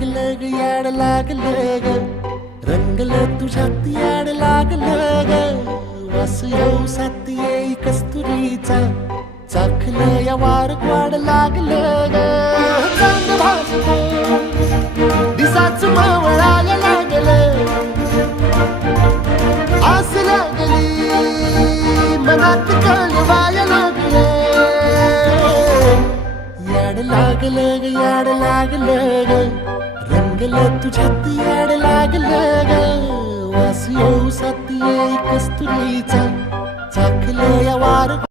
लागलं ग याड लागलं ग रंगलं तुझ्यात याड लागलं ग वास येऊ सात येई कस्तुरीचा चाखलं या वार वाड लागलं ग चांग भासतो दिसाच मावळायला लागलं आस लागली मनात कळवायला लागलं याड लागलं ग याड लागलं ग रंगलं तुझ्यात याड लागलं ग वास येऊ सात येई कस्तुरीचा चाखलं या वार